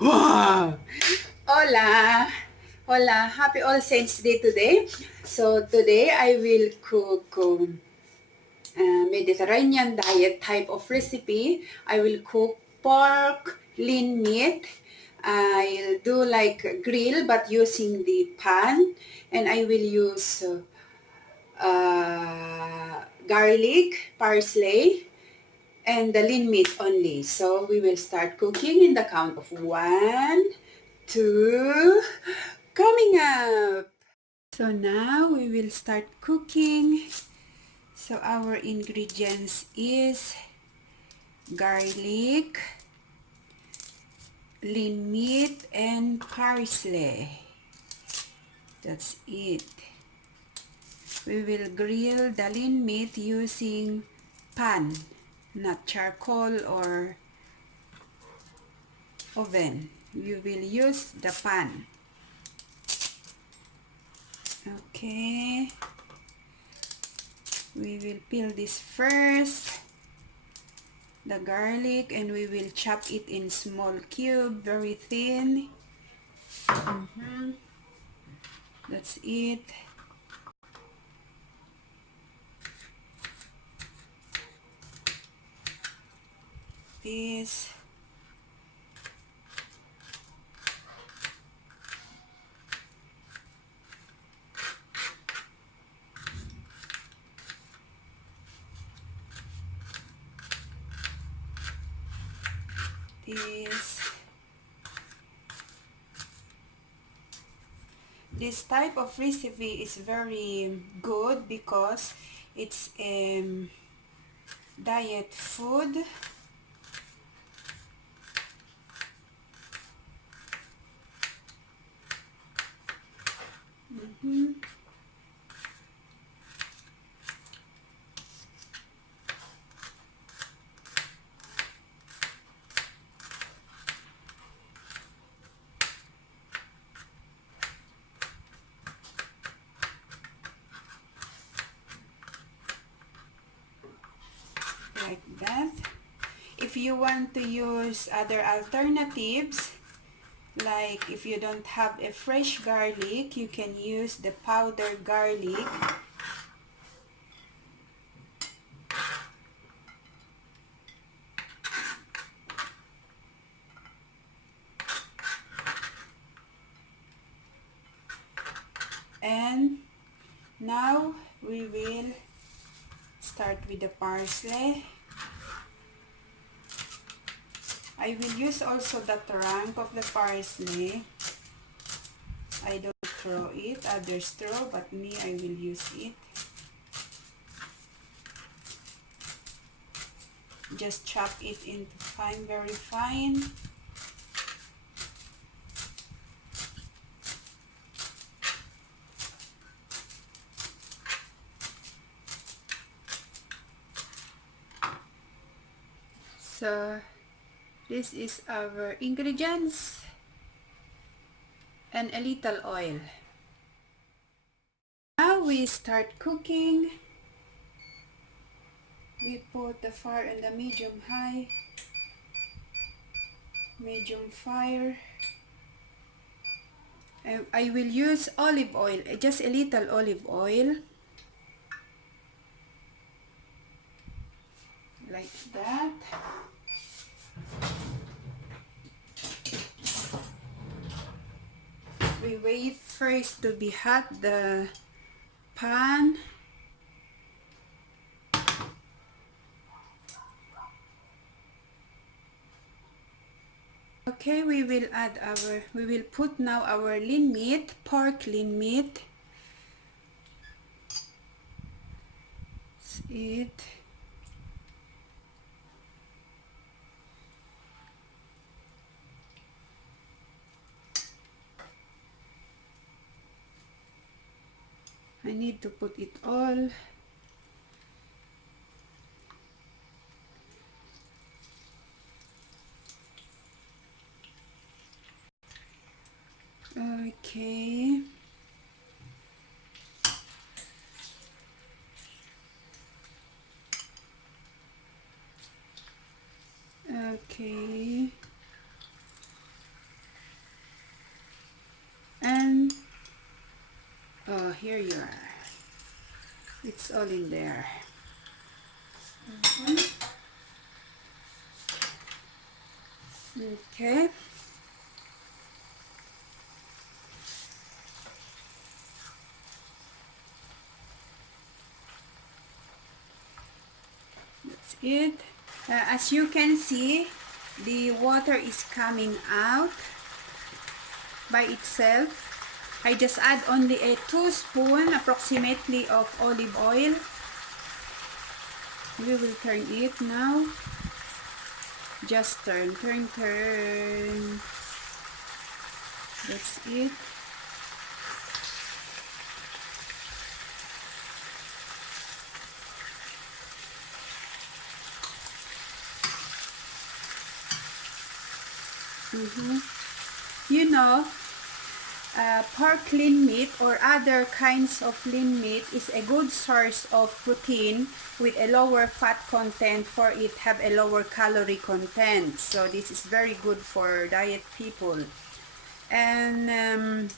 Wow! Hola! Hola! Happy All Saints Day today. So today I will cook Mediterranean diet type of recipe. I will cook pork, lean meat. I'll do like grill but using the pan, and I will use garlic, parsley, and the lean meat only. So we will start cooking in the count of 1, 2, coming up. So now we will start cooking. So our ingredients is garlic, lean meat, and parsley. That's it. We will grill the lean meat using pan, not charcoal or oven. We will use the pan. Okay. We will peel this first, the garlic, and we will chop it in small cube, very thin. That's it. This. This. This type of recipe is very good because it's diet food. Like that. If you want to use other alternatives, like if you don't have a fresh garlic, you can use the powdered garlic. And now we will start with the parsley. I will use also the trunk of the parsley. I don't throw it, others throw, but me, I will use it. Just chop it into fine, very fine. So this is our ingredients and a little oil. Now we start cooking. We put the fire on the medium fire. And I will use olive oil, just a little olive oil. Like that. We wait first to be hot the pan. Okay, we will put now our lean meat, pork lean meat. That's it. I need to put it all. Okay. Okay. here you are. It's all in there. Okay. That's it. As you can see, the water is coming out by itself. I just add only a 2 spoon approximately of olive oil. We will turn it now. Just turn. That's it. You know, pork lean meat or other kinds of lean meat is a good source of protein with a lower fat content, for it have a lower calorie content. So this is very good for diet people. And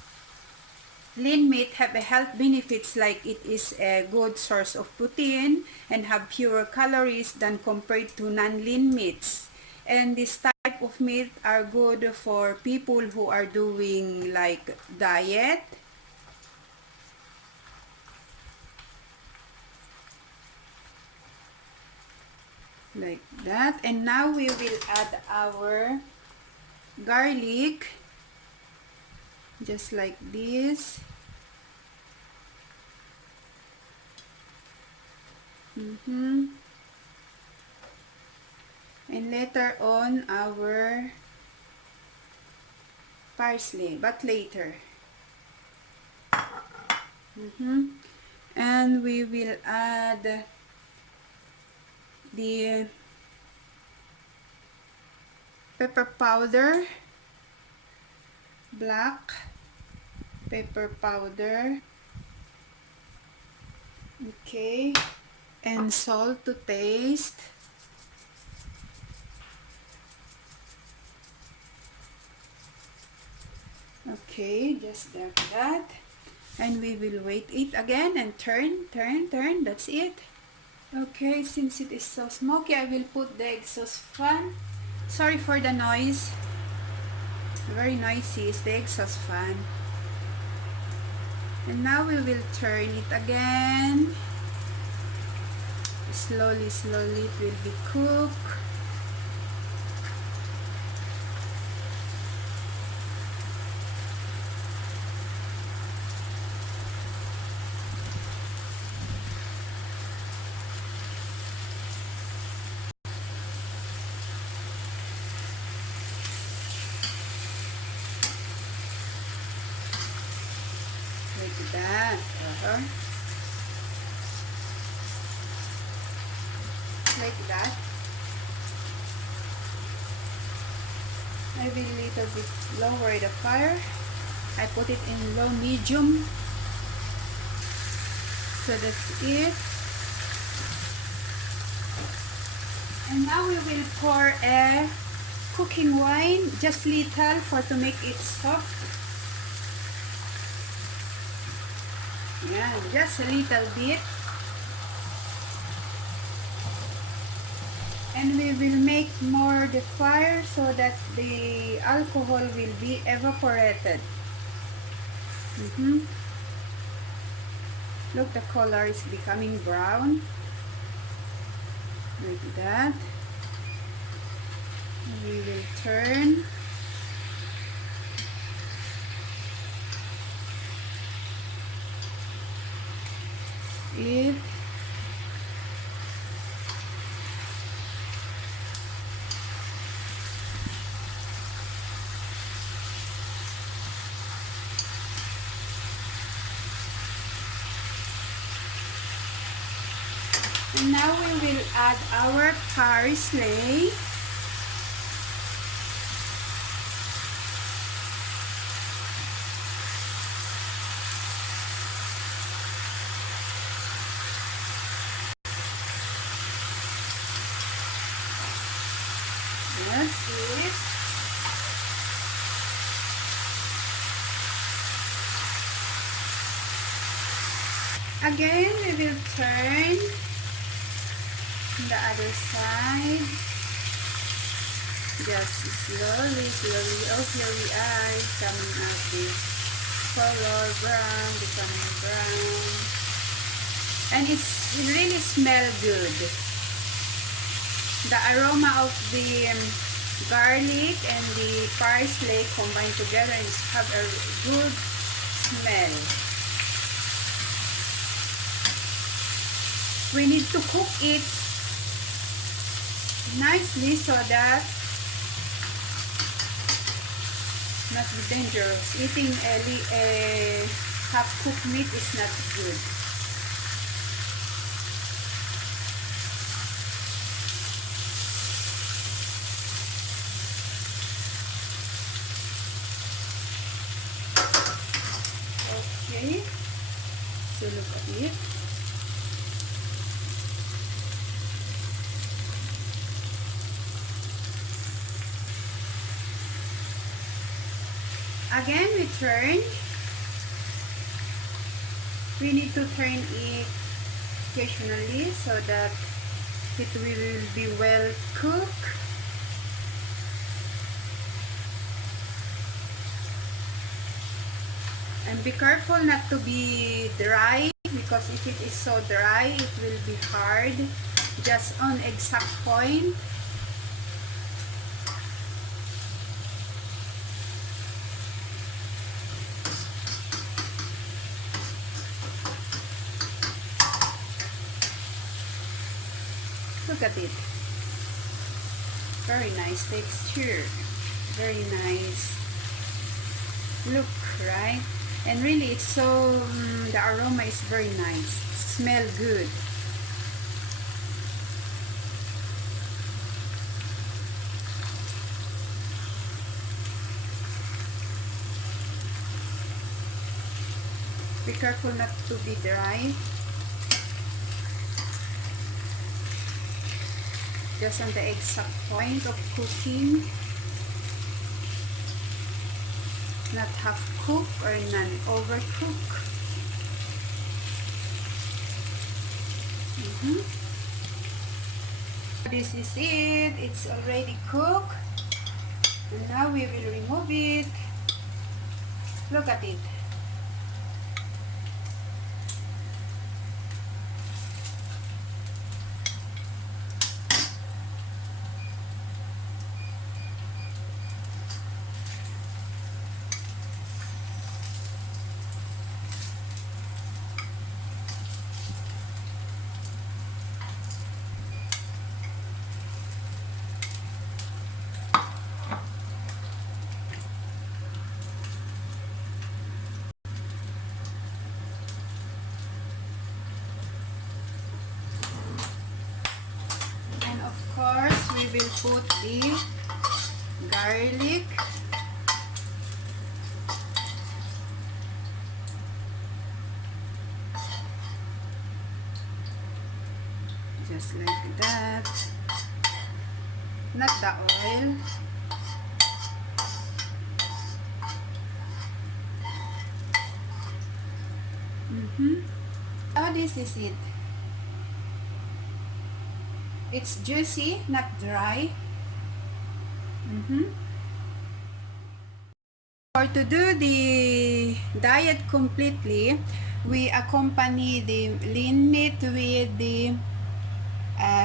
lean meat have a health benefits, like it is a good source of protein and have fewer calories than compared to non-lean meats. And this type of meat are good for people who are doing like diet. Like that. And now we will add our garlic. Just like this. And later on our parsley, but later. And we will add the pepper powder, black pepper powder, okay, and salt to taste. Okay, just like that. And we will wait it again and turn. That's it. Okay, since it is so smoky, I will put the exhaust fan. Sorry for the noise. Very noisy is the exhaust fan. And now we will turn it again. Slowly it will be cooked. Like that. Like that. I will little bit lower the fire. I put it in low medium. So that's it. And now we will pour a cooking wine, just little, for to make it soft. Yeah, just a little bit. And we will make more the fire so that the alcohol will be evaporated. Look, the color is becoming brown. Like that. We will turn. It. And now we will add our parsley. That's it. Again, we will turn the other side. Just slowly. Oh, here we are. Coming out this color brown, becoming brown. And it's really smell good. The aroma of the garlic and the parsley combined together and have a good smell. We need to cook it nicely so that not be dangerous. Eating a half-cooked meat is not good. Okay, so look at it. Again, we turn. We need to turn it occasionally so that it will be well cooked. And be careful not to be dry, because if it is so dry, it will be hard. Just on exact point. Look at it. Very nice texture. Very nice look, right? And really, it's so, the aroma is very nice. Smell good. Be careful not to be dry. Just on the exact point of cooking. Not half cook or non-overcook. This is it. It's already cooked. And now we will remove it. Look at it. Of course, we will put the garlic. Just like that. Not the oil. Oh, this is it. It's juicy, not dry. For to do the diet completely, we accompany the lean meat with the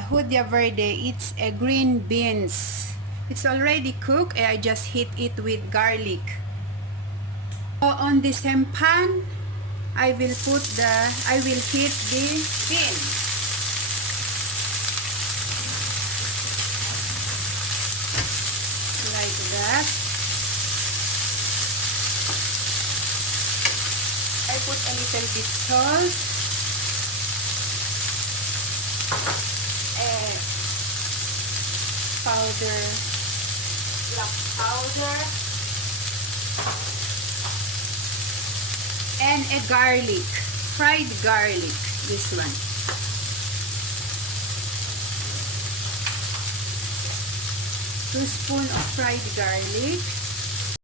judea verde. It's a green beans. It's already cooked. I just heat it with garlic. So on the same pan, I will heat the beans. Like that. I put a little bit salt and black powder, and a garlic, fried garlic, this one. 2 spoons of fried garlic.